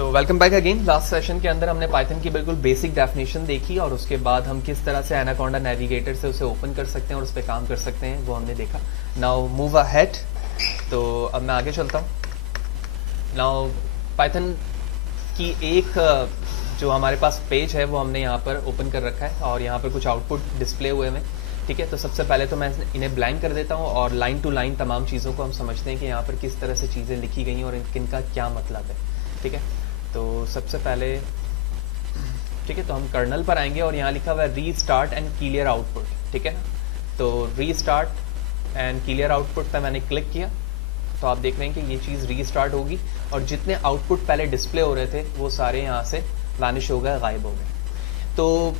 तो welcome back again. Last session के अंदर हमने पाइथन की बिल्कुल बेसिक डेफिनेशन देखी और उसके बाद हम किस तरह से एनाकोंडा नेविगेटर से उसे ओपन कर सकते हैं और उस पर काम कर सकते हैं वो हमने देखा। Now move ahead. तो अब मैं आगे चलता हूँ। नाउ पाइथन की एक जो हमारे पास पेज है वो हमने यहाँ पर ओपन कर रखा है और यहाँ पर कुछ आउटपुट डिस्प्ले हुए हैं। ठीक है, तो सबसे पहले तो मैं इन्हें ब्लैंक कर देता हूँ और लाइन टू लाइन तमाम चीज़ों को हम समझते हैं कि यहाँ पर किस तरह से चीज़ें लिखी गई हैं और इनका क्या मतलब है। ठीक है, तो सबसे पहले ठीक है, तो हम कर्नल पर आएंगे और यहाँ लिखा हुआ है रीस्टार्ट एंड क्लियर आउटपुट। ठीक है ना, तो रीस्टार्ट एंड क्लियर आउटपुट पर मैंने क्लिक किया तो आप देख रहे हैं कि ये चीज़ रीस्टार्ट होगी और जितने आउटपुट पहले डिस्प्ले हो रहे थे वो सारे यहाँ से वैनिश हो गए, गायब हो गए। तो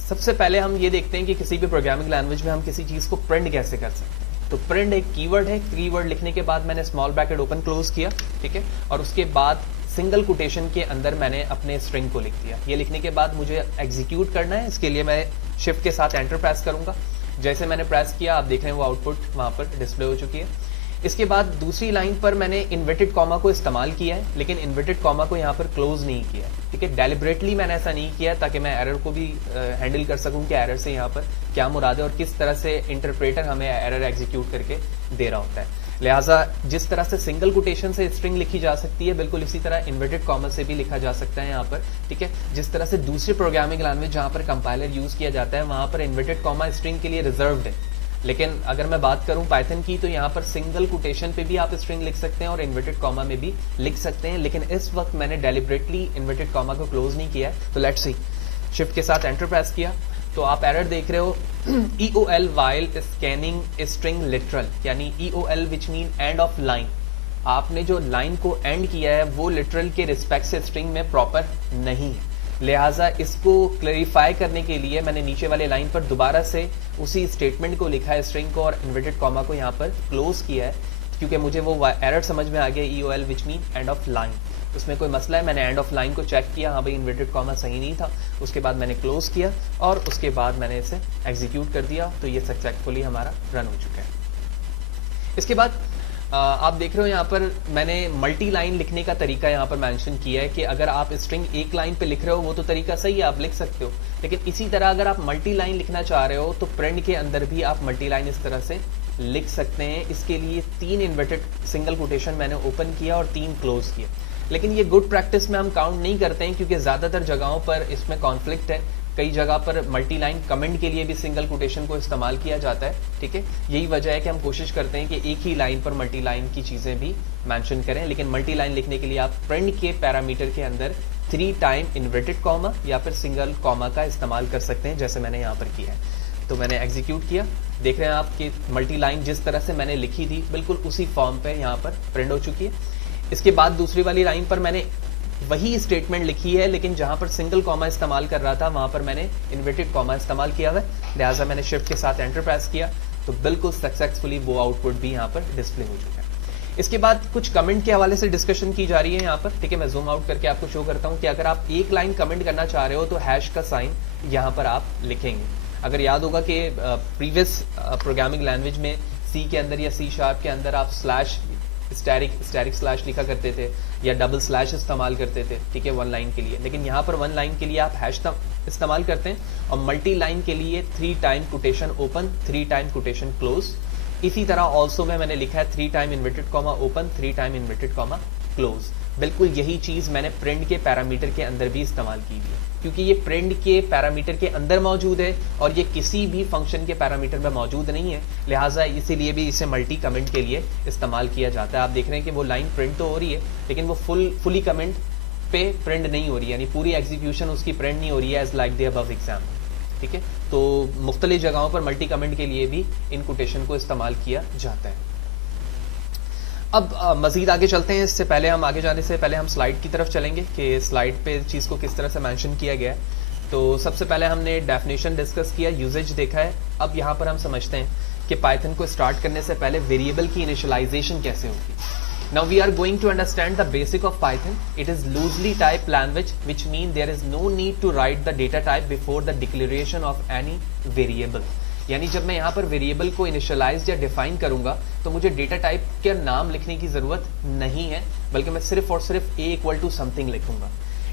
सबसे पहले हम ये देखते हैं कि किसी भी प्रोग्रामिंग लैंग्वेज में हम किसी चीज़ को प्रिंट कैसे कर सकते हैं। तो प्रिंट एक कीवर्ड है। कीवर्ड लिखने के बाद मैंने स्मॉल ब्रैकेट ओपन क्लोज किया। ठीक है, और उसके बाद सिंगल कोटेशन के अंदर मैंने अपने स्ट्रिंग को लिख दिया। ये लिखने के बाद मुझे एग्जीक्यूट करना है। इसके लिए मैं शिफ्ट के साथ एंटर प्रेस करूंगा। जैसे मैंने प्रेस किया आप देख रहे हैं वो आउटपुट वहाँ पर डिस्प्ले हो चुकी है। इसके बाद दूसरी लाइन पर मैंने इन्वर्टेड कॉमा को इस्तेमाल किया है, लेकिन इन्वर्टेड कॉमा को यहाँ पर क्लोज नहीं किया है। ठीक है, डेलिबरेटली मैंने ऐसा नहीं किया ताकि मैं एरर को भी हैंडल कर सकूं कि एरर से यहाँ पर क्या मुराद है और किस तरह से इंटरप्रेटर हमें एरर एग्जीक्यूट करके दे रहा होता है। लिहाजा जिस तरह से सिंगल कोटेशन से स्ट्रिंग लिखी जा सकती है बिल्कुल इसी तरह इन्वर्टेड कॉमा से भी लिखा जा सकता है यहाँ पर। ठीक है, जिस तरह से दूसरे प्रोग्रामिंग लैंग्वेज जहाँ पर कंपाइलर यूज किया जाता है वहाँ पर इन्वर्टेड कॉमा स्ट्रिंग के लिए रिजर्व्ड है, लेकिन अगर मैं बात करूं पाइथन की तो यहाँ पर सिंगल कोटेशन पे भी आप स्ट्रिंग लिख सकते हैं और इन्वर्टेड कॉमा में भी लिख सकते हैं। लेकिन इस वक्त मैंने डेलिबरेटली इन्वर्टेड कॉमा को क्लोज नहीं किया है। तो लेट्स सी, शिफ्ट के साथ एंटर प्रेस किया तो आप एरर देख रहे हो EOL while scanning string literal, यानी EOL which mean end of line। आपने जो लाइन को एंड किया है वो लिटरल के रिस्पेक्ट से स्ट्रिंग में प्रॉपर नहीं है। लिहाजा इसको क्लैरिफाई करने के लिए मैंने नीचे वाले लाइन पर दोबारा से उसी स्टेटमेंट को लिखा है, स्ट्रिंग को और इन्वर्टेड कॉमा को यहाँ पर क्लोज किया है क्योंकि मुझे वो एरर समझ में आ गया EOL which mean end of line। उसमें कोई मसला है, मैंने एंड ऑफ लाइन को चेक किया, हाँ भाई इन्वर्टेड कॉमा सही नहीं था। उसके बाद मैंने क्लोज किया और उसके बाद मैंने इसे एग्जीक्यूट कर दिया तो ये सक्सेसफुली हमारा रन हो चुका है। इसके बाद आप देख रहे हो यहाँ पर मैंने मल्टी लाइन लिखने का तरीका यहाँ पर मेंशन किया है कि अगर आप स्ट्रिंग एक लाइन पे लिख रहे हो वो तो तरीका सही है, आप लिख सकते हो, लेकिन इसी तरह अगर आप मल्टी लाइन लिखना चाह रहे हो तो प्रिंट के अंदर भी आप मल्टी लाइन इस तरह से लिख सकते हैं। इसके लिए 3 इन्वर्टेड सिंगल कोटेशन मैंने ओपन किया और 3 क्लोज किए, लेकिन ये गुड प्रैक्टिस में हम काउंट नहीं करते हैं क्योंकि ज़्यादातर जगहों पर इसमें कॉन्फ्लिक्ट है। कई जगह पर मल्टी लाइन कमेंट के लिए भी सिंगल कोटेशन को इस्तेमाल किया जाता है। ठीक है, यही वजह है कि हम कोशिश करते हैं कि एक ही लाइन पर मल्टी लाइन की चीज़ें भी मेंशन करें, लेकिन मल्टी लाइन लिखने के लिए आप प्रिंट के पैरामीटर के अंदर 3 टाइम इन्वर्टेड कॉमा या फिर सिंगल कॉमा का इस्तेमाल कर सकते हैं जैसे मैंने यहाँ पर किया है। तो मैंने एग्जीक्यूट किया, देख रहे हैं आप कि मल्टी लाइन जिस तरह से मैंने लिखी थी बिल्कुल उसी फॉर्म पर यहाँ पर प्रिंट हो चुकी है। इसके बाद दूसरी वाली लाइन पर मैंने वही स्टेटमेंट लिखी है, लेकिन जहां पर सिंगल कॉमा इस्तेमाल कर रहा था वहां पर मैंने इन्वर्टेड कॉमा इस्तेमाल किया हुआ है। लिहाजा मैंने शिफ्ट के साथ एंटर प्रेस किया तो बिल्कुल सक्सेसफुली वो आउटपुट भी यहाँ पर डिस्प्ले हो चुका है। इसके बाद कुछ कमेंट के हवाले से डिस्कशन की जा रही है यहाँ पर। ठीक है, मैं जूम आउट करके आपको शो करता हूँ कि अगर आप एक लाइन कमेंट करना चाह रहे हो तो हैश का साइन यहाँ पर आप लिखेंगे। अगर याद होगा कि प्रीवियस प्रोग्रामिंग लैंग्वेज में C के अंदर या C# के अंदर आप स्टैटिक स्लैश लिखा करते थे या डबल स्लैश इस्तेमाल करते थे। ठीक है, 1 लाइन के लिए, लेकिन यहाँ पर 1 लाइन के लिए आप हैश इस्तेमाल करते हैं और मल्टी लाइन के लिए 3 time quotation open 3 time quotation close. इसी तरह ऑल्सो में मैंने लिखा है 3 time inverted comma open 3 time inverted comma close. बिल्कुल यही चीज़ मैंने प्रिंट के पैरामीटर के अंदर भी इस्तेमाल की है क्योंकि ये प्रिंट के पैरामीटर के अंदर मौजूद है और ये किसी भी फंक्शन के पैरामीटर में मौजूद नहीं है। लिहाजा इसीलिए भी इसे मल्टी कमेंट के लिए इस्तेमाल किया जाता है। आप देख रहे हैं कि वो लाइन प्रिंट तो हो रही है लेकिन वो फुली कमेंट पे प्रिंट नहीं हो रही है, यानी पूरी एग्जीक्यूशन उसकी प्रिंट नहीं हो रही है as like the above example. ठीक है, तो मुख्तलिफ जगहों पर मल्टी कमेंट के लिए भी इन कोटेशन को इस्तेमाल किया जाता है। अब मजीद आगे चलते हैं। इससे पहले हम आगे जाने से पहले हम स्लाइड की तरफ चलेंगे कि स्लाइड पे चीज़ को किस तरह से मेंशन किया गया है। तो सबसे पहले हमने डेफिनेशन डिस्कस किया, यूजेज देखा है। अब यहाँ पर हम समझते हैं कि पाइथन को स्टार्ट करने से पहले वेरिएबल की इनिशियलाइजेशन कैसे होगी। Now we are going to understand the basic of Python. It is loosely type language which mean there is no need to write the data type before the declaration of any variable. यानी जब मैं यहाँ पर variable को initialise या define करूंगा तो मुझे डेटा टाइप के नाम लिखने की जरूरत नहीं है, बल्कि मैं सिर्फ और सिर्फ a इक्वल टू समथिंग लिखूंगा।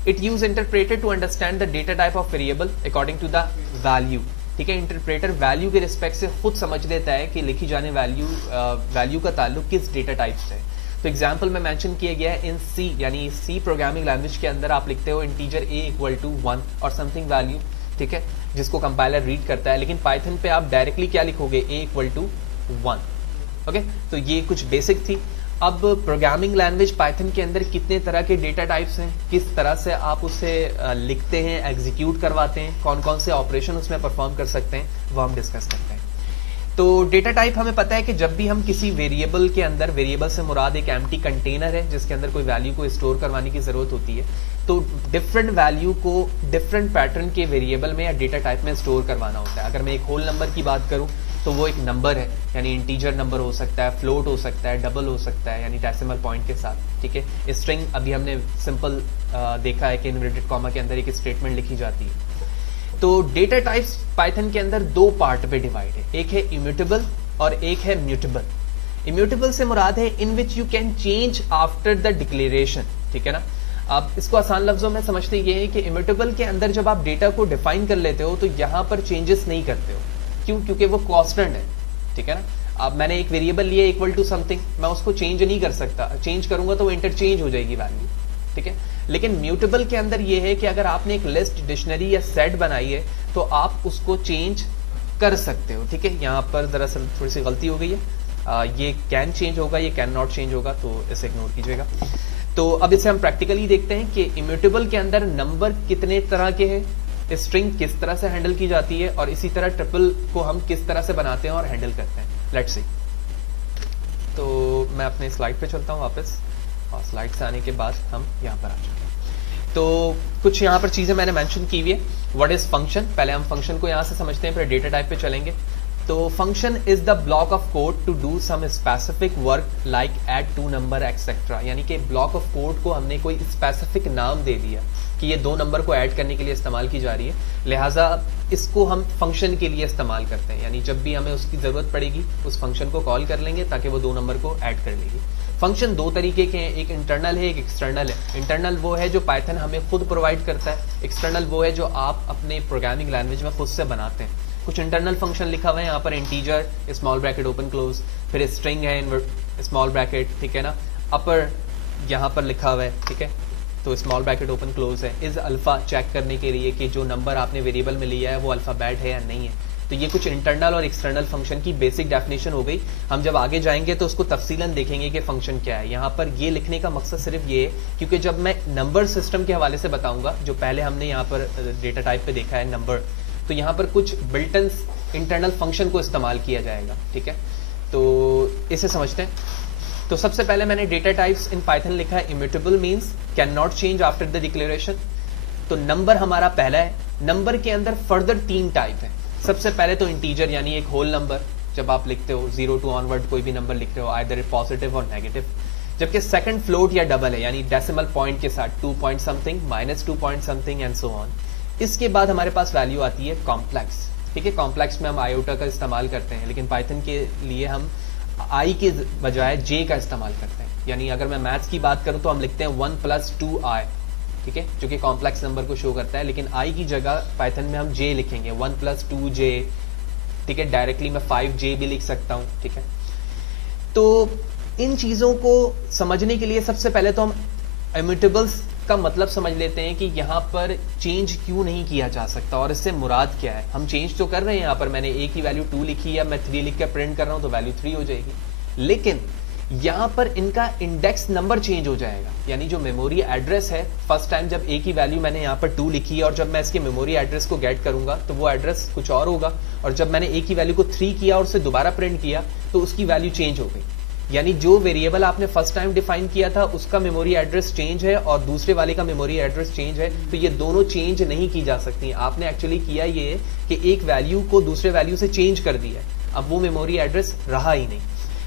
It use interpreter to understand the data type of variable according to the value. ठीक है, इंटरप्रेटर वैल्यू के रिस्पेक्ट से खुद समझ लेता है कि लिखी जाने वैल्यू का ताल्लुक किस डेटा टाइप से है। तो एग्जाम्पल में मेंशन किया गया है इन सी, यानी सी प्रोग्रामिंग लैंग्वेज के अंदर आप लिखते हो इंटीजर a इक्वल टू 1 और समथिंग वैल्यू, ठीक है, जिसको कंपाइलर रीड करता है। लेकिन पाइथन पे आप डायरेक्टली क्या लिखोगे, a इक्वल टू 1। ओके, तो ये कुछ बेसिक थी। अब प्रोग्रामिंग लैंग्वेज पाइथन के अंदर कितने तरह के डेटा टाइप्स हैं, किस तरह से आप उसे लिखते हैं, एग्जीक्यूट करवाते हैं, कौन कौन से ऑपरेशन उसमें परफॉर्म कर सकते हैं, वो हम डिस्कस करते हैं। तो डेटा टाइप हमें पता है कि जब भी हम किसी वेरिएबल के अंदर, वेरिएबल से मुराद एक एम्प्टी कंटेनर है जिसके अंदर कोई वैल्यू को स्टोर करवाने की जरूरत होती है, तो डिफरेंट वैल्यू को डिफरेंट पैटर्न के वेरिएबल में या डेटा टाइप में स्टोर करवाना होता है। अगर मैं एक होल नंबर की बात करूं तो वो एक नंबर है, यानी इंटीजर नंबर हो सकता है, फ्लोट हो सकता है, डबल हो सकता है, यानी डेसिमल पॉइंट के साथ। ठीक है, स्ट्रिंग अभी हमने सिंपल देखा है कि इनवर्टेड कॉमा के अंदर एक स्टेटमेंट लिखी जाती है। तो डेटा टाइप्स पाइथन के अंदर दो पार्ट पे डिवाइड है, एक है इम्यूटेबल और एक है म्यूटेबल। इम्यूटेबल से मुराद है in which you can change after the declaration. ठीक है ना, अब इसको आसान लफ्जों में समझते ये है कि इम्यूटेबल के अंदर जब आप डेटा को डिफाइन कर लेते हो तो यहां पर चेंजेस नहीं करते हो। क्यों? क्योंकि वो कांस्टेंट है। ठीक है ना, अब मैंने एक वेरिएबल लिया इक्वल टू समथिंग, मैं उसको चेंज नहीं कर सकता, चेंज करूंगा तो वो इंटरचेंज हो जाएगी वैल्यू। ठीक है, लेकिन म्यूटेबल के अंदर ये है कि अगर आपने एक लिस्ट, डिक्शनरी या सेट बनाई है तो आप उसको चेंज कर सकते हो। ठीक है, यहाँ पर दरअसल थोड़ी सी गलती हो गई है, ये कैन चेंज होगा, ये कैन नॉट चेंज होगा, तो इसे इग्नोर कीजिएगा। तो अब इसे हम प्रैक्टिकली देखते हैं कि इम्यूटेबल के अंदर नंबर कितने तरह के हैं, स्ट्रिंग किस तरह से हैंडल की जाती है, और इसी तरह ट्रिपल को हम किस तरह से बनाते हैं और हैंडल करते हैं। Let's see. तो मैं अपने स्लाइड पे चलता हूँ वापस, और स्लाइड से आने के बाद हम यहाँ पर आ जाते हैं। तो कुछ यहाँ पर चीजें मैंने मेंशन की हुई है। व्हाट इज फंक्शन, पहले हम फंक्शन को यहाँ से समझते हैं, फिर डेटा टाइप पे चलेंगे। तो function is the block of code to do some specific work like add two number etcetera, यानी कि ब्लॉक ऑफ कोड को हमने कोई स्पेसिफिक नाम दे दिया कि ये दो नंबर को ऐड करने के लिए इस्तेमाल की जा रही है, लिहाजा इसको हम फंक्शन के लिए इस्तेमाल करते हैं। यानी जब भी हमें उसकी जरूरत पड़ेगी उस फंक्शन को कॉल कर लेंगे ताकि वो दो नंबर को ऐड कर लेगी। फंक्शन दो तरीके के हैं, एक इंटरनल है, एक एक्सटर्नल है। इंटरनल वो है जो पाइथन हमें खुद प्रोवाइड करता है, एक्सटर्नल वो है जो आप अपने प्रोग्रामिंग लैंग्वेज में खुद से बनाते हैं। कुछ इंटरनल फंक्शन लिखा हुआ है यहाँ पर, integer small bracket open close, फिर स्ट्रिंग है स्मॉल ब्रैकेट, ठीक है ना, अपर यहाँ पर लिखा हुआ है, ठीक है, तो स्मॉल ब्रैकेट ओपन क्लोज है। इज अल्फा चेक करने के लिए कि जो नंबर आपने वेरिएबल में लिया है वो अल्फाबेट है या नहीं है। तो ये कुछ इंटरनल और एक्सटर्नल फंक्शन की बेसिक डेफिनेशन हो गई। हम जब आगे जाएंगे तो उसको तफसीलन देखेंगे कि फंक्शन क्या है। यहाँ पर ये लिखने का मकसद सिर्फ ये है क्योंकि जब मैं नंबर सिस्टम के हवाले से बताऊंगा, जो पहले हमने यहाँ पर डेटा टाइप पे देखा है नंबर, तो यहाँ पर कुछ बिल्ट-इन इंटरनल फंक्शन को इस्तेमाल किया जाएगा। ठीक है, तो इसे समझते हैं। तो सबसे पहले मैंने डेटा टाइप्स इन पाइथन लिखा है, immutable means can not change after the declaration. तो नंबर हमारा पहला है। नंबर के अंदर फर्दर तीन टाइप है। सबसे पहले तो इंटीजर यानी एक होल नंबर, जब आप लिखते हो 0 to ऑनवर्ड कोई भी नंबर लिखते हो, आइदर पॉजिटिव और नेगेटिव। जबकि सेकंड फ्लोट या डबल है, यानी डेसिमल पॉइंट के साथ 2 point something, -2 point something and so on. इसके बाद हमारे पास वैल्यू आती है कॉम्प्लेक्स। ठीक है, कॉम्प्लेक्स में हम आयोटा का इस्तेमाल करते हैं, लेकिन पाइथन के लिए हम आई के बजाय जे का इस्तेमाल करते हैं। यानी अगर मैं मैथ्स की बात करूं तो हम लिखते हैं 1 + 2i, ठीक है, जो कि कॉम्प्लेक्स नंबर को शो करता है, लेकिन आई की जगह पाइथन में हम जे लिखेंगे, 1 + 2j। ठीक है, डायरेक्टली मैं 5j भी लिख सकता हूं। ठीक है, तो इन चीजों को समझने के लिए सबसे पहले तो हम इम्यूटेबल्स का मतलब समझ लेते हैं कि यहाँ पर चेंज क्यों नहीं किया जा सकता और इससे मुराद क्या है। हम चेंज तो कर रहे हैं, यहाँ पर मैंने a की वैल्यू 2 लिखी है, मैं 3 लिख के प्रिंट कर रहा हूँ तो वैल्यू 3 हो जाएगी, लेकिन यहाँ पर इनका इंडेक्स नंबर चेंज हो जाएगा। यानी जो मेमोरी एड्रेस है, फर्स्ट टाइम जब a की वैल्यू मैंने यहाँ पर 2 लिखी है और जब मैं इसके मेमोरी एड्रेस को गेट करूंगा तो वो एड्रेस कुछ और होगा, और जब मैंने a की वैल्यू को 3 किया और उसे दोबारा प्रिंट किया तो उसकी वैल्यू चेंज हो गई। यानी जो वेरिएबल आपने फर्स्ट टाइम डिफाइन किया था उसका मेमोरी एड्रेस चेंज है और दूसरे वाले का मेमोरी एड्रेस चेंज है, तो ये दोनों चेंज नहीं की जा सकती। आपने एक्चुअली किया ये कि एक वैल्यू को दूसरे वैल्यू से चेंज कर दिया है, अब वो मेमोरी एड्रेस रहा ही नहीं।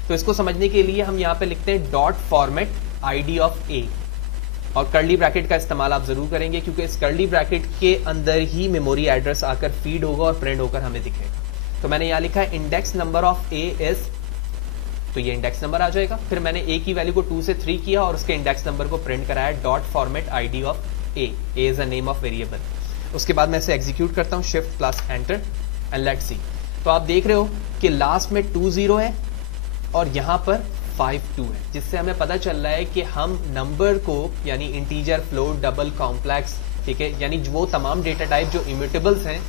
तो इसको समझने के लिए हम यहाँ पे लिखते हैं dot format ID of A, और कर्ली ब्रैकेट का इस्तेमाल आप जरूर करेंगे क्योंकि इस कर्ली ब्रैकेट के अंदर ही मेमोरी एड्रेस आकर फीड होगा और प्रिंट होकर हमें दिखेगा। तो मैंने यहाँ लिखा है index number of A is, तो ये इंडेक्स नंबर आ जाएगा। फिर मैंने ए की वैल्यू को 2 से 3 किया और उसके इंडेक्स नंबर को प्रिंट कराया dot format ID of A is a name of variable. उसके बाद मैं इसे एग्जीक्यूट करता हूँ, shift plus enter and let's see. तो आप देख रहे हो कि लास्ट में 2 0 है और यहाँ पर 5 2 है, जिससे हमें पता चल रहा है कि हम नंबर को यानी इंटीजर, फ्लोट, डबल, कॉम्प्लेक्स, ठीक है, यानी वो तमाम डेटा टाइप जो इम्यूटेबल्स हैं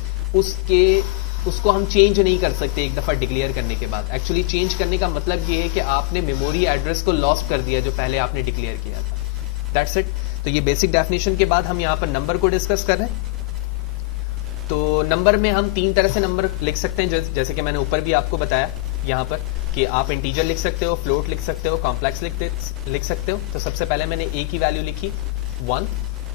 उसको हम चेंज नहीं कर सकते एक दफा डिक्लेयर करने के बाद। एक्चुअली चेंज करने का मतलब ये है कि आपने मेमोरी एड्रेस को लॉस्ट कर दिया जो पहले आपने डिक्लेयर किया था। That's it. तो ये बेसिक डेफिनेशन के बाद हम यहाँ पर नंबर को डिस्कस कर रहे हैं। तो नंबर में हम 3 तरह से नंबर लिख सकते हैं, जैसे कि मैंने ऊपर भी आपको बताया यहाँ पर कि आप इंटीजर लिख सकते हो, फ्लोट लिख सकते हो, कॉम्प्लेक्स लिख सकते हो। तो सबसे पहले मैंने ए की वैल्यू लिखी 1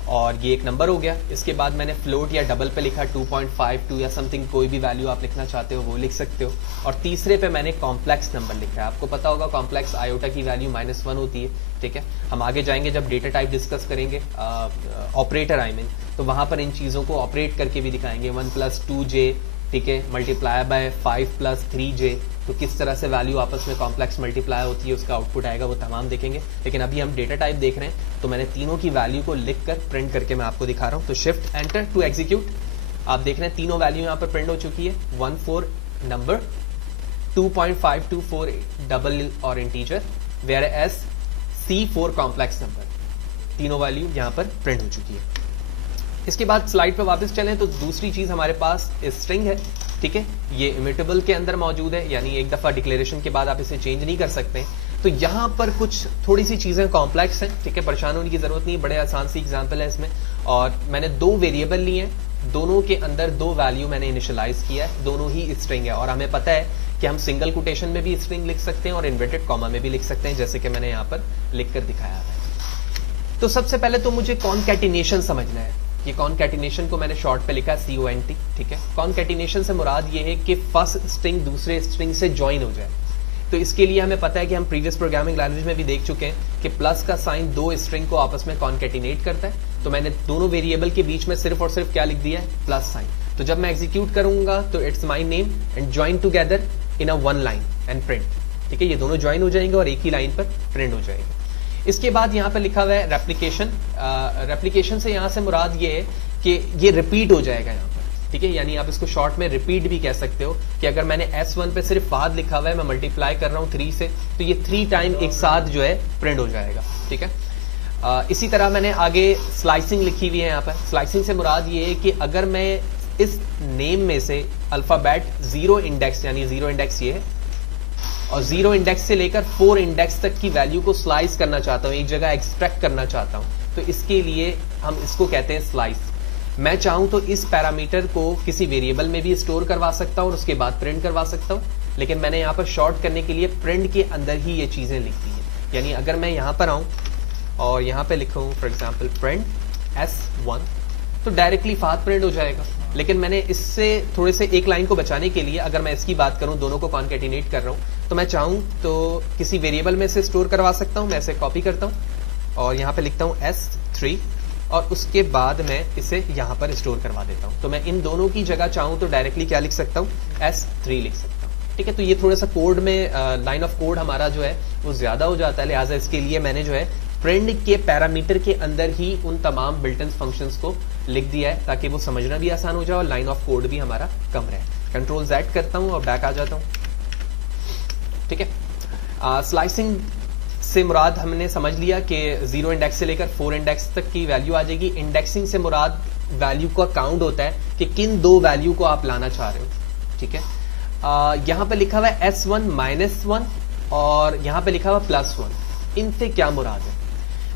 और ये एक नंबर हो गया। इसके बाद मैंने फ्लोट या डबल पे लिखा 2.52 या समथिंग, कोई भी वैल्यू आप लिखना चाहते हो वो लिख सकते हो। और तीसरे पे मैंने कॉम्प्लेक्स नंबर लिखा है। आपको पता होगा कॉम्प्लेक्स आयोटा की वैल्यू -1 होती है, ठीक है। हम आगे जाएंगे जब डेटा टाइप डिस्कस करेंगे, ऑपरेटर आई मीन, तो वहां पर इन चीजों को ऑपरेट करके भी दिखाएंगे। 1 + 2j, ठीक है, मल्टीप्लाई बाय 5 + 3j, तो किस तरह से वैल्यू आपस में कॉम्प्लेक्स मल्टीप्लाई होती है, उसका आउटपुट आएगा, वो तमाम देखेंगे। लेकिन अभी हम डेटा टाइप देख रहे हैं, तो मैंने तीनों की वैल्यू को लिखकर प्रिंट करके मैं आपको दिखा रहा हूं। तो शिफ्ट एंटर टू एग्जीक्यूट। आप देख रहे हैं तीनों वैल्यू यहाँ पर प्रिंट हो चुकी है। 1 4 नंबर, 2.524 डबल और integer, whereas C4 complex number, तीनों वैल्यू यहाँ पर प्रिंट हो चुकी है। इसके बाद स्लाइड पे वापस चलें तो दूसरी चीज हमारे पास स्ट्रिंग है, ठीक है। ये इम्यूटेबल के अंदर मौजूद है, यानी एक दफा डिक्लेरेशन के बाद आप इसे चेंज नहीं कर सकते। तो यहाँ पर कुछ थोड़ी सी चीजें कॉम्प्लेक्स हैं, ठीक है, परेशान होने की जरूरत नहीं, बड़े आसान सी एग्जांपल है इसमें। और मैंने 2 वेरिएबल लिए हैं, दोनों के अंदर 2 वैल्यू मैंने इनिशियलाइज किया है, दोनों ही स्ट्रिंग है। और हमें पता है कि हम सिंगल कोटेशन में भी स्ट्रिंग लिख सकते हैं और इन्वर्टेड कॉमा में भी लिख सकते हैं, जैसे कि मैंने यहाँ पर लिख कर दिखाया है। तो सबसे पहले तो मुझे कॉनकैटिनेशन समझना है। ये कॉनकैटिनेशन को मैंने शॉर्ट पे लिखा है CONT, ठीक है। कॉनकैटिनेशन से मुराद ये है कि फर्स्ट स्ट्रिंग दूसरे स्ट्रिंग से ज्वाइन हो जाए। तो इसके लिए हमें पता है कि हम प्रीवियस प्रोग्रामिंग लैंग्वेज में भी देख चुके हैं कि प्लस का साइन 2 स्ट्रिंग को आपस में कॉनकैटिनेट करता है। तो मैंने दोनों वेरिएबल के बीच में सिर्फ और सिर्फ क्या लिख दिया है, प्लस साइन। तो जब मैं एग्जीक्यूट करूंगा तो it's my name and join together in a 1 line and print, ठीक है। ये दोनों ज्वाइन हो जाएंगे और एक ही लाइन पर प्रिंट हो जाएंगे। इसके बाद यहाँ पर लिखा हुआ है रेप्लिकेशन। रेप्लिकेशन से यहाँ से मुराद ये है कि ये रिपीट हो जाएगा यहाँ पर, ठीक है। यानी आप इसको शॉर्ट में रिपीट भी कह सकते हो कि अगर मैंने S1 पे सिर्फ फाद लिखा हुआ है, मैं मल्टीप्लाई कर रहा हूँ 3 से, तो ये 3 टाइम एक साथ जो है प्रिंट हो जाएगा, ठीक है। इसी तरह मैंने आगे स्लाइसिंग लिखी हुई है यहाँ पर। स्लाइसिंग से मुराद ये है कि अगर मैं इस नेम में से अल्फाबेट 0 इंडेक्स, यानी 0 इंडेक्स ये है, और 0 इंडेक्स से लेकर 4 इंडेक्स तक की वैल्यू को स्लाइस करना चाहता हूं, एक जगह एक्सट्रैक्ट करना चाहता हूं, तो इसके लिए हम इसको कहते हैं स्लाइस। मैं चाहूं तो इस पैरामीटर को किसी वेरिएबल में भी स्टोर करवा सकता हूं और उसके बाद प्रिंट करवा सकता हूं, लेकिन मैंने यहां पर शॉर्ट करने के लिए प्रिंट के अंदर ही ये चीजें लिख दी है। यानी अगर मैं यहां पर आऊं और यहां पे लिखूं फॉर एग्जांपल प्रिंट S1, तो डायरेक्टली फाद प्रिंट हो जाएगा। लेकिन मैंने इससे थोड़े से एक लाइन को बचाने के लिए, अगर मैं इसकी बात करूं, दोनों को कॉन्कैटिनेट कर रहा हूं, तो मैं चाहूं तो किसी वेरिएबल में से स्टोर करवा सकता हूं। मैं इसे कॉपी करता हूं और यहां पे लिखता हूं S3 और उसके बाद मैं इसे यहां पर स्टोर करवा देता हूं। तो मैं इन दोनों की जगह चाहूं तो डायरेक्टली क्या लिख सकता हूं, S3 लिख सकता हूं, ठीक है। तो ये थोड़ा सा कोड में लाइन ऑफ कोड हमारा जो है वो ज्यादा हो जाता है, लिहाजा इसके लिए मैंने जो है प्रिंट के पैरामीटर के अंदर ही उन तमाम बिल्ट-इन फंक्शंस को लिख दिया है, ताकि वो समझना भी आसान हो जाए और लाइन ऑफ कोड भी हमारा कम रहे। कंट्रोल Z करता हूं और बैक आ जाता हूं, ठीक है। स्लाइसिंग से मुराद हमने समझ लिया कि 0 इंडेक्स से लेकर 4 इंडेक्स तक की वैल्यू आ जाएगी। इंडेक्सिंग से मुराद वैल्यू का काउंट होता है कि किन 2 वैल्यू को आप लाना चाह रहे हो, ठीक है। यहां पे लिखा हुआ है S1 -1 और यहां पे लिखा हुआ +1। इनसे क्या मुराद है?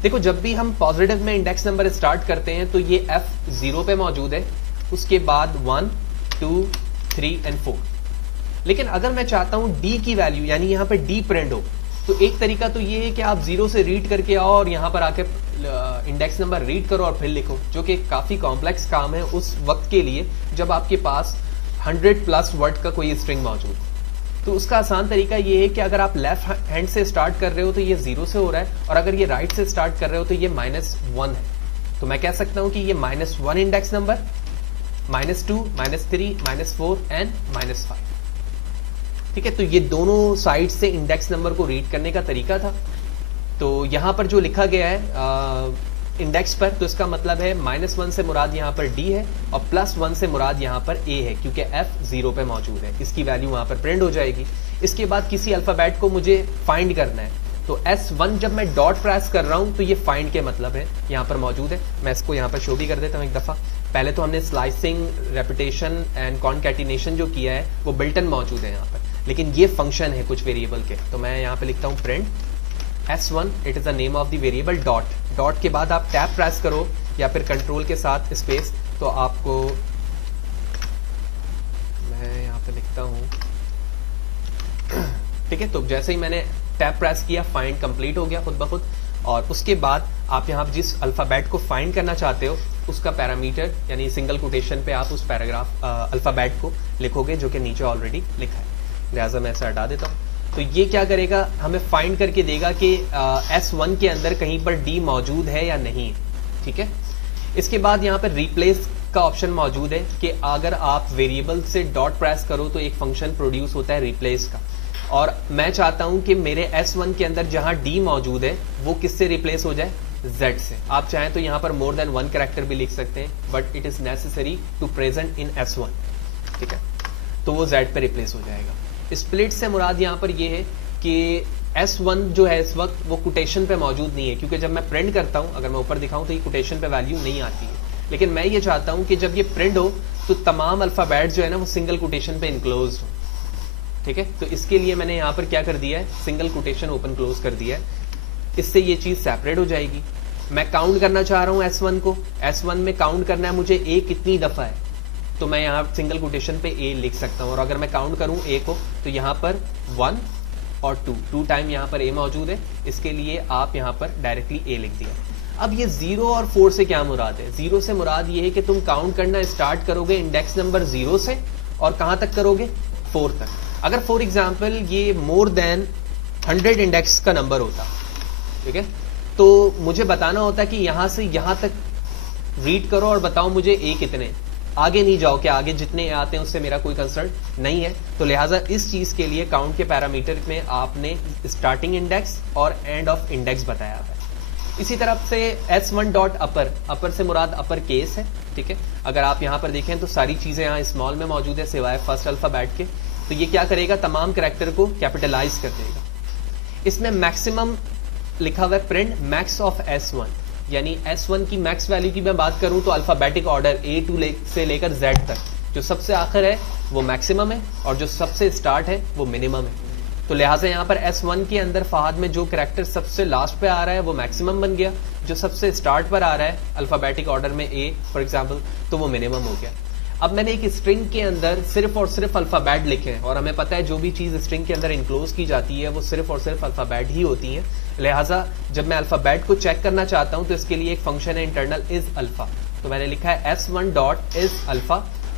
देखो, जब भी हम पॉजिटिव में इंडेक्स नंबर स्टार्ट करते हैं तो ये F0 पे मौजूद है, उसके बाद 1 2 3 एंड 4। लेकिन अगर मैं चाहता हूं D की वैल्यू, यानी यहां पे D प्रिंट हो, तो एक तरीका तो ये है कि आप 0 से रीड करके आओ और यहां पर आके इंडेक्स नंबर रीड करो और फिर लिखो, जो कि काफी कॉम्प्लेक्स काम है उस वक्त के लिए जब आपके पास 100+ वर्ड का कोई स्ट्रिंग मौजूद। तो उसका आसान तरीका ये है कि अगर आप लेफ्ट हैंड से स्टार्ट कर रहे हो तो ये 0 से हो रहा है, और अगर ये राइट से स्टार्ट कर रहे हो तो ये -1 है। तो मैं कह सकता हूं कि ये -1 इंडेक्स नंबर, -2 -3 -4 एंड -5, ठीक है, तो ये दोनों साइड से इंडेक्स नंबर को रीड करने का तरीका था। तो यहाँ पर जो लिखा गया है इंडेक्स पर, तो इसका मतलब है -1 से मुराद यहाँ पर D है और +1 से मुराद यहाँ पर A है, क्योंकि F 0 पे मौजूद है। इसकी वैल्यू वहाँ पर प्रिंट हो जाएगी। इसके बाद किसी अल्फाबेट को मुझे फाइंड करना है, तो S1 जब मैं डॉट प्रेस कर रहा हूँ तो ये फाइंड के मतलब है यहाँ पर मौजूद है। मैं इसको यहाँ पर शो भी कर देता हूँ एक दफ़ा। पहले तो हमने स्लाइसिंग, रेपिटेशन एंड कॉन्कैटिनेशन जो किया है वो बिल्ट इन मौजूद है यहाँ पर, लेकिन ये फंक्शन है कुछ वेरिएबल के। तो मैं यहाँ पे लिखता हूँ print S1, it is the name of the variable dot. Dot के बाद आप टैब प्रेस करो या फिर कंट्रोल के साथ स्पेस, तो आपको, मैं यहाँ पे लिखता हूँ, ठीक है। तो जैसे ही मैंने टैब प्रेस किया, फाइंड कंप्लीट हो गया खुद ब खुद। और उसके बाद आप यहाँ जिस अल्फाबेट को फाइंड करना चाहते हो उसका पैरामीटर यानी सिंगल कोटेशन पे आप उस पैराग्राफ अल्फाबेट को लिखोगे, जो कि नीचे ऑलरेडी लिखा है। लिहाजा मैं इसे हटा देता हूँ। तो ये क्या करेगा, हमें फाइंड करके देगा कि S1 के अंदर कहीं पर D मौजूद है या नहीं, ठीक है। इसके बाद यहाँ पर रिप्लेस का ऑप्शन मौजूद है कि अगर आप वेरिएबल से डॉट प्रेस करो तो एक फंक्शन प्रोड्यूस होता है रिप्लेस का, और मैं चाहता हूं कि मेरे S1 के अंदर जहां D मौजूद है वो किससे रिप्लेस हो जाए, Z से। आप चाहें तो यहां पर मोर देन 1 कैरेक्टर भी लिख सकते हैं, but it is necessary to present in S1, ठीक है। तो वो Z पे रिप्लेस हो जाएगा। स्प्लिट से मुराद यहाँ पर ये है कि S1 जो है इस वक्त वो कोटेशन पे मौजूद नहीं है, क्योंकि जब मैं प्रिंट करता हूँ, अगर मैं ऊपर दिखाऊं तो ये कोटेशन पे वैल्यू नहीं आती है। लेकिन मैं ये चाहता हूँ कि जब ये प्रिंट हो तो तमाम अल्फाबेट जो है ना वो सिंगल कोटेशन पे इनक्लोज हो, ठीक है। तो इसके लिए मैंने यहाँ पर क्या कर दिया है, सिंगल कोटेशन ओपन क्लोज कर दिया है। इससे ये चीज़ सेपरेट हो जाएगी। मैं काउंट करना चाह रहा हूँ S1 को, S1 में काउंट करना है मुझे A कितनी दफ़ा है, तो मैं यहाँ सिंगल कोटेशन पे A लिख सकता हूँ। और अगर मैं काउंट करूँ A को तो यहाँ पर 1 और 2 टाइम यहाँ पर A मौजूद है, इसके लिए आप यहाँ पर डायरेक्टली A लिख दिया। अब ये 0 और 4 से क्या मुराद है, 0 से मुराद ये है कि तुम काउंट करना स्टार्ट करोगे इंडेक्स नंबर 0 से और कहाँ तक करोगे, 4 तक। अगर फॉर एग्जाम्पल ये मोर देन 100 इंडेक्स का नंबर होता, ठीक है, तो मुझे बताना होता कि यहाँ से यहाँ तक रीड करो और बताओ मुझे A कितने, आगे नहीं जाओ, कि आगे जितने आते हैं उससे मेरा कोई कंसर्न नहीं है। तो लिहाजा इस चीज के लिए काउंट के पैरामीटर में आपने स्टार्टिंग इंडेक्स और एंड ऑफ इंडेक्स बताया है। इसी तरफ से S1 डॉट अपर से मुराद अपर केस है, ठीक है। अगर आप यहाँ पर देखें तो सारी चीजें यहाँ स्मॉल में मौजूद है सिवाय फर्स्ट अल्फाबेट के। तो ये क्या करेगा, तमाम कैरेक्टर को कैपिटलाइज कर देगा। इसमें मैक्सिमम लिखा हुआ है प्रिंट मैक्स ऑफ S1, यानी S1 की मैक्स वैल्यू की मैं बात करूं तो अल्फाबेटिक ऑर्डर A2 से लेकर Z तक, जो सबसे आखिर है वो मैक्सिमम है और जो सबसे स्टार्ट है वो मिनिमम है। तो लिहाजा यहाँ पर S1 के अंदर फहद में जो कैरेक्टर सबसे लास्ट पे आ रहा है वो मैक्सिमम बन गया, जो सबसे स्टार्ट पर आ रहा है अल्फाबेटिक ऑर्डर में A फॉर एग्जाम्पल, तो वो मिनिमम हो गया। अब मैंने एक स्ट्रिंग के अंदर सिर्फ और सिर्फ अल्फाबेट लिखे हैं, और हमें पता है जो भी चीज़ स्ट्रिंग के अंदर इनक्लोज की जाती है वो सिर्फ और सिर्फ अल्फाबेट ही होती है। लिहाजा जब मैं अल्फाबेट को चेक करना चाहता हूं तो इसके लिए एक फंक्शन है इंटरनल इज अल्फा। तो मैंने लिखा है S1 डॉट इज अल्फा,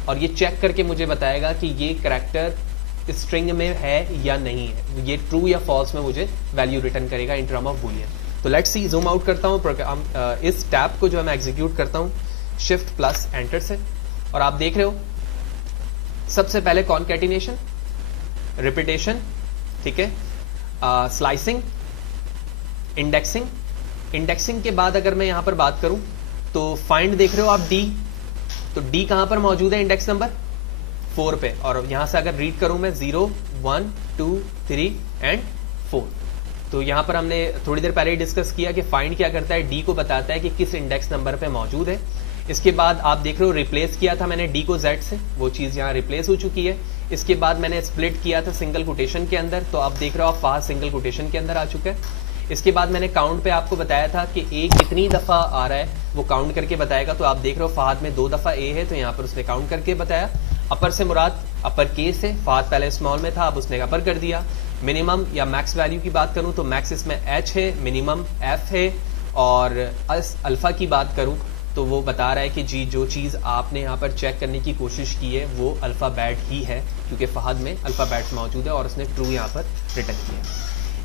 और ये चेक करके मुझे बताएगा कि ये कैरेक्टर स्ट्रिंग में है या नहीं है, ये ट्रू या फॉल्स में मुझे वैल्यू रिटर्न करेगा इन टर्म ऑफ बूलियन। तो लेट्स सी, जूम आउट करता हूँ प्रोग्राम, इस टैब को जो है मैं एग्जीक्यूट करता हूँ शिफ्ट प्लस एंटर से, और आप देख रहे हो सबसे पहले कॉन्कैटिनेशन, रिपीटेशन, ठीक है, स्लाइसिंग, इंडेक्सिंग के बाद अगर मैं यहां पर बात करूं तो फाइंड देख रहे हो आप D, तो D कहां पर मौजूद है, इंडेक्स नंबर 4 पे, और यहां से अगर रीड करूं मैं 0 1 2 3 एंड 4। तो यहां पर हमने थोड़ी देर पहले ही डिस्कस किया कि फाइंड क्या करता है, D को बताता है कि किस इंडेक्स नंबर पे मौजूद है। इसके बाद आप देख रहे हो रिप्लेस किया था मैंने D को Z से, वो चीज़ यहाँ रिप्लेस हो चुकी है। इसके बाद मैंने स्प्लिट किया था सिंगल कोटेशन के अंदर, तो आप देख रहे हो आप फास्ट सिंगल कोटेशन के अंदर आ चुका है। इसके बाद मैंने काउंट पे आपको बताया था कि A कितनी दफ़ा आ रहा है वो काउंट करके बताएगा, तो आप देख रहे हो फहद में 2 दफ़ा A है, तो यहाँ पर उसने काउंट करके बताया। अपर से मुराद अपर केस है, फहद पहले स्मॉल में था, अब उसने अपर कर दिया। मिनिमम या मैक्स वैल्यू की बात करूँ तो मैक्स इसमें H है, मिनिमम F है, और अल्फ़ा की बात करूँ तो वो बता रहा है कि जी जो चीज़ आपने यहाँ पर चेक करने की कोशिश की है वो अल्फ़ाबेट ही है, क्योंकि फहद में अल्फ़ाबेट मौजूद है और उसने ट्रू यहाँ पर रिटर्न किया।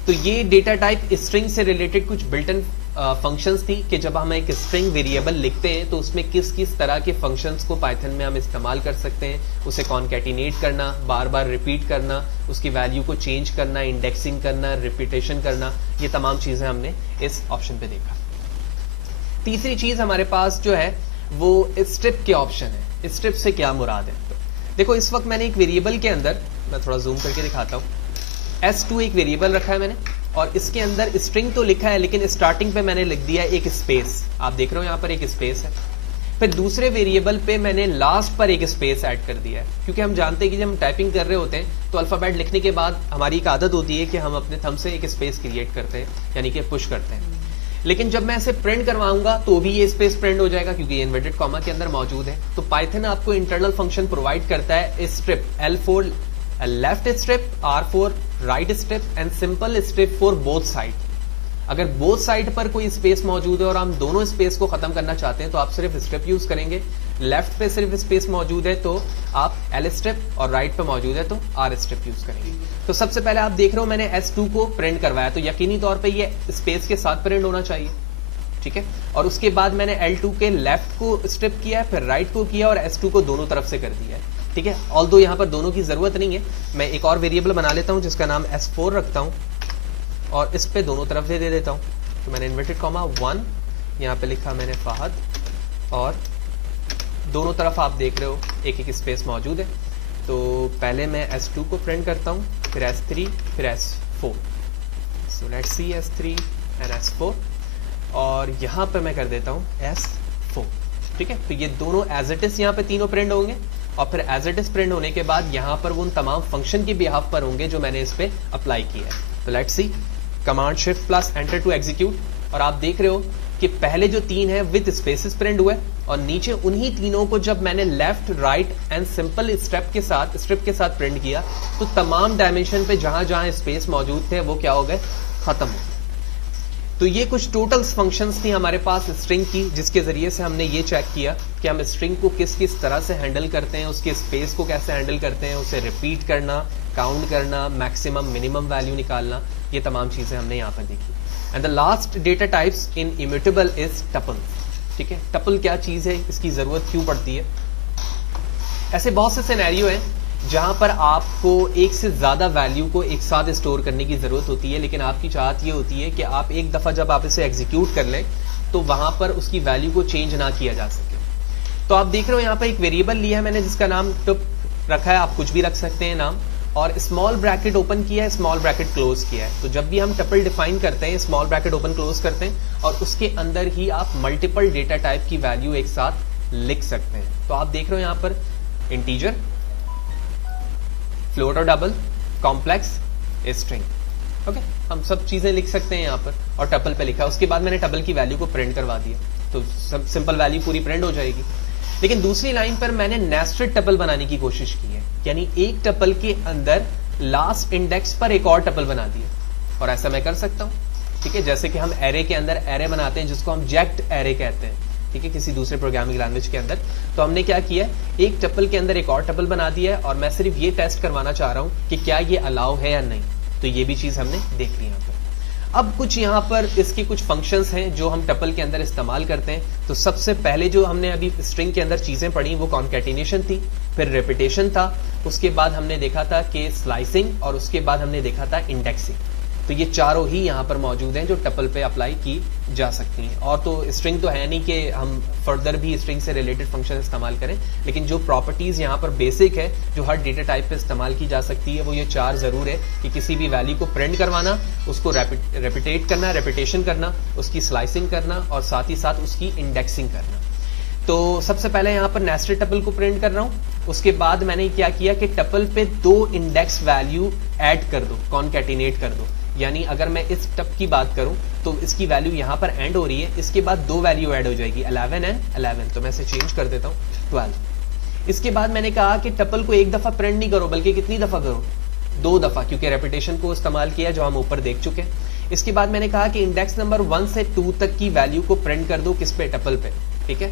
तो ये डेटा टाइप स्ट्रिंग से रिलेटेड कुछ बिल्ट इन फंक्शंस थी कि जब हम एक स्ट्रिंग वेरिएबल लिखते हैं तो उसमें किस किस तरह के फंक्शंस को पाइथन में हम इस्तेमाल कर सकते हैं, उसे कॉन्कैटिनेट करना, बार बार रिपीट करना, उसकी वैल्यू को चेंज करना, इंडेक्सिंग करना, रिपीटेशन करना, ये तमाम चीज़ें हमने इस ऑप्शन पे देखा। तीसरी चीज़ हमारे पास जो है वो स्ट्रिप के ऑप्शन है। स्ट्रिप से क्या मुराद है? तो देखो इस वक्त मैंने एक वेरिएबल के अंदर, मैं थोड़ा जूम करके दिखाता हूँ, S2 एक वेरिएबल रखा है मैंने और इसके अंदर स्ट्रिंग तो लिखा है लेकिन स्टार्टिंग पे मैंने लिख दिया एक स्पेस। आप देख रहे हो यहाँ पर एक स्पेस है। फिर दूसरे वेरिएबल पे मैंने लास्ट पर एक स्पेस ऐड कर दिया है, क्योंकि हम जानते हैं कि जब हम टाइपिंग कर रहे होते हैं तो अल्फाबेट लिखने के बाद हमारी एक आदत होती है कि हम अपने थंब से एक स्पेस क्रिएट करते हैं, यानी कि पुश करते हैं। लेकिन जब मैं इसे प्रिंट करवाऊंगा तो भी ये स्पेस प्रिंट हो जाएगा क्योंकि ये इन्वर्टेड कॉमा के अंदर मौजूद है। तो पाइथन आपको इंटरनल फंक्शन प्रोवाइड करता है strip, L for left strip, R for right strip and simple strip for both side. अगर बोथ साइड पर कोई स्पेस मौजूद है और हम दोनों स्पेस को खत्म करना चाहते हैं तो आप सिर्फ स्ट्रिप यूज करेंगे। लेफ्ट पे सिर्फ स्पेस मौजूद है तो आप L स्ट्रिप और राइट पे मौजूद है तो R स्ट्रिप यूज करेंगे। तो सबसे पहले आप देख रहे हो मैंने S2 को प्रिंट करवाया तो यकीनी तौर पे ये स्पेस के साथ प्रिंट होना चाहिए, ठीक है। और उसके बाद मैंने L2 के लेफ्ट को स्ट्रिप किया है, फिर राइट को किया और S2 को दोनों तरफ से कर दिया है, ठीक है। ऑल्दो यहाँ पर दोनों की जरूरत नहीं है, मैं एक और वेरिएबल बना लेता हूँ जिसका नाम S4 रखता हूँ और इस पे दोनों तरफ से दे देता हूँ। तो मैंने इन्वर्टेड कॉमा 1 यहाँ पे लिखा मैंने फहद और दोनों तरफ आप देख रहे हो एक एक स्पेस मौजूद है। तो पहले मैं S2 को प्रिंट करता हूँ, फिर S3, फिर S4। So let's see S3 and S4 और यहाँ पे मैं कर देता हूँ S4, ठीक है। तो ये दोनों एज इट इज यहाँ पे तीनों प्रिंट होंगे और फिर एज इट इज प्रिंट होने के बाद यहाँ पर वो उन तमाम फंक्शन के बिहाफ पर होंगे जो मैंने इस पे अप्लाई किया है। तो let's see, command shift plus enter to execute और आप देख रहे हो कि पहले जो 3 है विद स्पेसिस प्रिंट हुए और नीचे उन्हीं तीनों को जब मैंने left, right and simple strip के साथ प्रिंट किया तो तमाम डायमेंशन पे जहां जहां स्पेस मौजूद थे वो क्या हो गए, खत्म हो गए। तो ये कुछ टोटल फंक्शंस थी हमारे पास स्ट्रिंग की, जिसके जरिए से हमने ये चेक किया कि हम स्ट्रिंग को किस किस तरह से हैंडल करते हैं, उसके स्पेस को कैसे हैंडल करते हैं, उसे रिपीट करना, काउंट करना, मैक्सिमम मिनिमम वैल्यू निकालना, ये तमाम चीजें हमने यहाँ पर देखी। And the last data types in immutable is tuple, ठीक है। टपल क्या चीज है, इसकी जरूरत क्यों पड़ती है? ऐसे बहुत से सिनेरियो हैं जहां पर आपको एक से ज्यादा वैल्यू को एक साथ स्टोर करने की जरूरत होती है, लेकिन आपकी चाहत ये होती है कि आप एक दफा जब आप इसे एग्जीक्यूट कर लें तो वहां पर उसकी वैल्यू को चेंज ना किया जा सके। तो आप देख रहे हो यहाँ पर एक वेरिएबल लिया है मैंने जिसका नाम टप रखा है, आप कुछ भी रख सकते हैं नाम, और स्मॉल ब्रैकेट ओपन किया है, स्मॉल ब्रैकेट क्लोज किया है। तो जब भी हम टपल डिफाइन करते हैं स्मॉल ब्रैकेट ओपन क्लोज करते हैं और उसके अंदर ही आप मल्टीपल डेटा टाइप की वैल्यू एक साथ लिख सकते हैं। तो आप देख रहे हो यहाँ पर इंटीजर, फ्लोट और डबल, कॉम्प्लेक्स, स्ट्रिंग, ओके, हम सब चीजें लिख सकते हैं यहाँ पर और टपल पे लिखा। उसके बाद मैंने टपल की वैल्यू को प्रिंट करवा दिया तो सब सिंपल वैल्यू पूरी प्रिंट हो जाएगी। लेकिन दूसरी लाइन पर मैंने नेस्टेड टपल बनाने की कोशिश की है, यानी एक टपल के अंदर लास्ट इंडेक्स पर एक और टपल बना दिया, और ऐसा मैं कर सकता हूँ, ठीक है। जैसे कि हम एरे के अंदर एरे बनाते हैं जिसको हम जैक्ड एरे कहते हैं, ठीक है, किसी दूसरे प्रोग्रामिंग लैंग्वेज के अंदर। तो हमने क्या किया, एक टपल के अंदर एक और टपल बना दिया है और मैं सिर्फ ये टेस्ट करवाना चाह रहा हूँ कि क्या ये अलाउ है या नहीं। तो ये भी चीज हमने देख ली यहाँ पर। अब कुछ यहाँ पर इसके कुछ फंक्शंस हैं जो हम टपल के अंदर इस्तेमाल करते हैं। तो सबसे पहले जो हमने अभी स्ट्रिंग के अंदर चीजें पढ़ी वो कॉन्कैटिनेशन थी, फिर रेपिटेशन था, उसके बाद हमने देखा था कि स्लाइसिंग, और उसके बाद हमने देखा था इंडेक्सिंग। तो ये चारों ही यहाँ पर मौजूद हैं जो टपल पे अप्लाई की जा सकती हैं। और तो स्ट्रिंग तो है नहीं कि हम फर्दर भी स्ट्रिंग से रिलेटेड फंक्शन इस्तेमाल करें, लेकिन जो प्रॉपर्टीज यहाँ पर बेसिक है जो हर डेटा टाइप पे इस्तेमाल की जा सकती है वो ये 4 जरूर है कि किसी भी वैल्यू को प्रिंट करवाना, उसको रेपिटेट करना, रेपिटेशन करना, उसकी स्लाइसिंग करना और साथ ही साथ उसकी इंडेक्सिंग करना। तो सबसे पहले यहाँ पर नेस्टेड टपल को प्रिंट कर रहा हूँ। उसके बाद मैंने क्या किया कि टपल पे 2 इंडेक्स वैल्यू ऐड कर दो, कॉन्कैटिनेट कर दो। यानी अगर मैं इस टप की बात करूं तो इसकी वैल्यू यहाँ पर एंड हो रही है, इसके बाद 2 वैल्यू ऐड हो जाएगी 11 एंड 11, तो मैं इसे चेंज कर देता हूँ 12। इसके बाद मैंने कहा कि टपल को एक दफा प्रिंट नहीं करो बल्कि कितनी दफा करो, 2 दफा, क्योंकि रेपिटेशन को इस्तेमाल किया जो हम ऊपर देख चुके हैं। इसके बाद मैंने कहा कि इंडेक्स नंबर 1 से 2 तक की वैल्यू को प्रिंट कर दो, किस पे, टपल पे, ठीक है।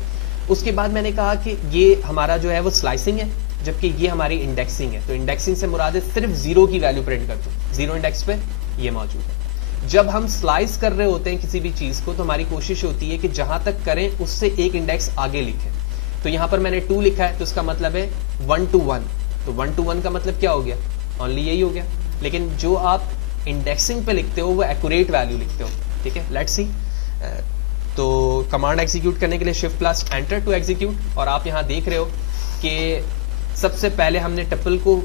उसके बाद मैंने कहा कि ये हमारा जो है वो स्लाइसिंग है, जबकि ये हमारी इंडेक्सिंग है। तो इंडेक्सिंग से मुराद है सिर्फ 0 की वैल्यू प्रिंट कर दो, 0 इंडेक्स पे ये मौजूद है। जब हम स्लाइस कर रहे होते हैं किसी भी चीज को तो हमारी कोशिश होती है कि जहां तक करें उससे एक इंडेक्स आगे लिखें। तो यहां पर मैंने 2 लिखा है तो इसका मतलब है 1 to 1, तो 1 to 1 का मतलब क्या हो गया, ओनली यही हो गया। लेकिन जो आप इंडेक्सिंग पे लिखते हो वो एक्यूरेट वैल्यू लिखते हो, ठीक है। लेट्स सी, तो कमांड एग्जीक्यूट करने के लिए shift+enter टू एग्जीक्यूट, और आप यहाँ देख रहे हो कि सबसे पहले हमने टपल को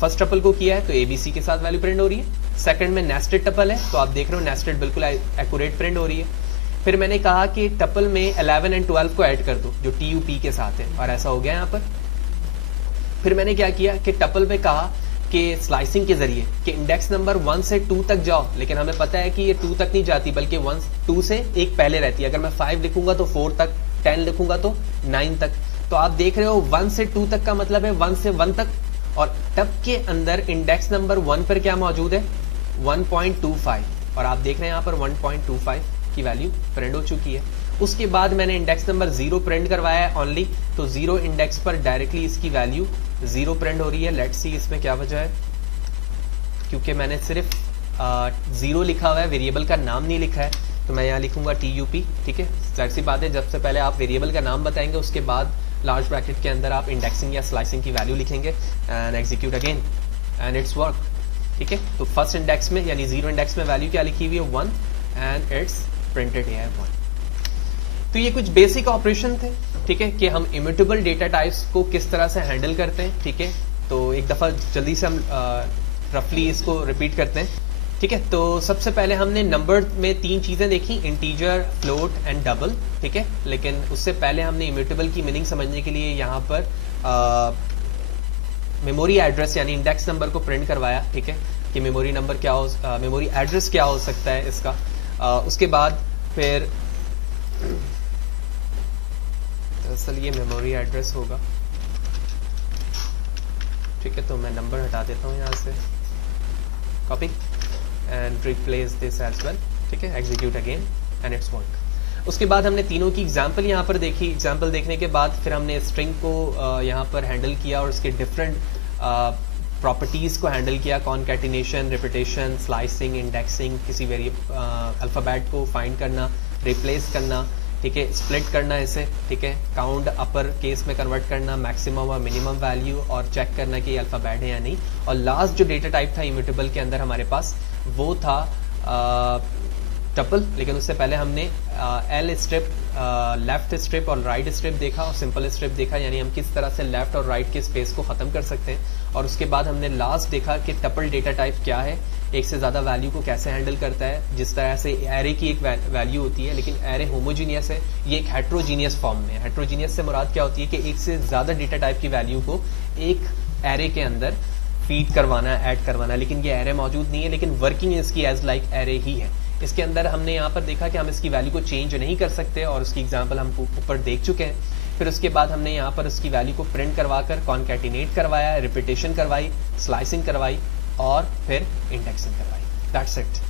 फर्स्ट टपल को किया है तो ABC के साथ वैल्यू प्रिंट हो रही है। सेकंड में नेस्टेड टपल है तो आप देख रहे हो नेस्टेड बिल्कुल एक्यूरेट प्रिंट हो रही है। फिर मैंने कहा कि टपल में 11 और 12 को ऐड कर दो जो TUP के साथ है, और ऐसा हो गया यहाँ पर। फिर मैंने क्या किया कि टपल में कहा कि स्लाइसिंग के जरिए कि इंडेक्स नंबर 1 से 2 तक जाओ, लेकिन हमें पता है कि ये 2 तक नहीं जाती बल्कि 2 से एक पहले रहती है। अगर मैं 5 लिखूंगा तो 4 तक, 10 लिखूंगा तो 9 तक। तो आप देख रहे हो 1 से 2 तक का मतलब है 1 से 1 तक, और टप के अंदर इंडेक्स नंबर 1 पर क्या मौजूद है, 1.25, और आप देख रहे हैं यहाँ पर 1.25 की वैल्यू प्रिंट हो चुकी है। उसके बाद मैंने इंडेक्स नंबर 0 प्रिंट करवाया है ओनली, तो 0 इंडेक्स पर डायरेक्टली इसकी वैल्यू 0 प्रिंट हो रही है। लेट्स सी इसमें क्या वजह है, क्योंकि मैंने सिर्फ 0 लिखा हुआ है, वेरिएबल का नाम नहीं लिखा है, तो मैं यहाँ लिखूंगा TUP, ठीक है। जाहिर सी बात है जब से पहले आप वेरिएबल का नाम बताएंगे उसके बाद लार्ज ब्रैकेट के अंदर आप इंडेक्सिंग या स्लाइसिंग की वैल्यू लिखेंगे, and execute again and it's work, ठीक है। तो फर्स्ट इंडेक्स में यानी 0 इंडेक्स में वैल्यू क्या लिखी हुई है, 1, एंड इट्स प्रिंटेड है 1। तो ये कुछ बेसिक ऑपरेशन थे, ठीक है, कि हम इम्यूटेबल डेटा टाइप्स को किस तरह से हैंडल करते हैं, ठीक है। तो एक दफ़ा जल्दी से हम रफली इसको रिपीट करते हैं, ठीक है। तो सबसे पहले हमने नंबर में 3 चीज़ें देखी, इंटीजर, फ्लोट एंड डबल, ठीक है। लेकिन उससे पहले हमने इम्यूटेबल की मीनिंग समझने के लिए यहाँ पर मेमोरी एड्रेस यानी इंडेक्स नंबर को प्रिंट करवाया, ठीक है, कि मेमोरी नंबर क्या हो, मेमोरी एड्रेस क्या हो सकता है इसका। उसके बाद फिर दरअसल ये मेमोरी एड्रेस होगा, ठीक है। तो मैं नंबर हटा देता हूँ यहाँ से, copy and replace this as well, ठीक है। Execute again and it's work. उसके बाद हमने तीनों की एग्जांपल यहाँ पर देखी। एग्जांपल देखने के बाद फिर हमने स्ट्रिंग को यहाँ पर हैंडल किया और उसके डिफरेंट प्रॉपर्टीज़ को हैंडल किया, कॉनकैटिनेशन, रिपीटेशन, स्लाइसिंग, इंडेक्सिंग, किसी अल्फ़ाबेट को फाइंड करना, रिप्लेस करना, ठीक है, स्प्लिट करना इसे, ठीक है, काउंट अपर केस में कन्वर्ट करना, मैक्सिमम और मिनिमम वैल्यू, और चेक करना कि ये अल्फ़ाबेट है या नहीं। और लास्ट जो डेटा टाइप था इम्यूटेबल के अंदर हमारे पास वो था टपल, लेकिन उससे पहले हमने एल स्ट्रिप, लेफ्ट स्ट्रिप और राइट स्ट्रिप देखा, और सिंपल स्ट्रिप देखा, यानी हम किस तरह से लेफ्ट और राइट के स्पेस को ख़त्म कर सकते हैं। और उसके बाद हमने लास्ट देखा कि टपल डेटा टाइप क्या है, एक से ज़्यादा वैल्यू को कैसे हैंडल करता है। जिस तरह से एरे की एक वैल्यू होती है, लेकिन एरे होमोजीनियस है, ये एक हेट्रोजीनियस फॉर्म में है। हेट्रोजीनियस से मुराद क्या होती है कि एक से ज़्यादा डेटा टाइप की वैल्यू को एक एरे के अंदर फीड करवाना, ऐड करवाना, लेकिन ये एरे मौजूद नहीं है, लेकिन वर्किंग इसकी एज लाइक एरे ही है। इसके अंदर हमने यहाँ पर देखा कि हम इसकी वैल्यू को चेंज नहीं कर सकते, और उसकी एग्जांपल हम ऊपर देख चुके हैं। फिर उसके बाद हमने यहाँ पर उसकी वैल्यू को प्रिंट करवाकर कॉनकैटिनेट करवाया, रिपीटेशन करवाई, स्लाइसिंग करवाई, और फिर इंडेक्सिंग करवाई। That's it.